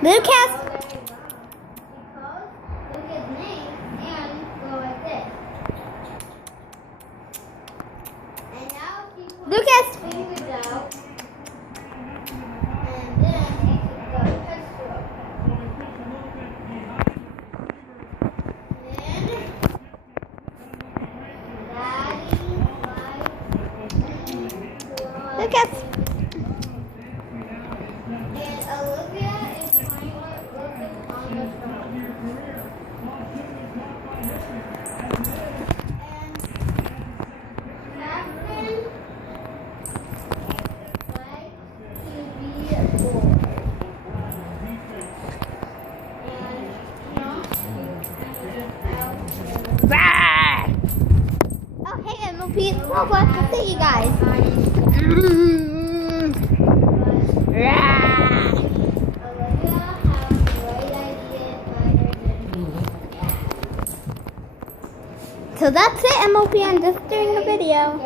Lucas. Look at name and go like this. And now he puts Lucas. his fingers out. And then he can go touch stroke. Then Daddy, Lucas. and Olivia is playing with Lucas on the phone. And Catherine likes to be bored. And Trump is out Rah! Oh, hey, MLP. Well, what to say, you guys? Rah! Olivia has great ideas better than me. So that's it, MLP. I'm just doing a video.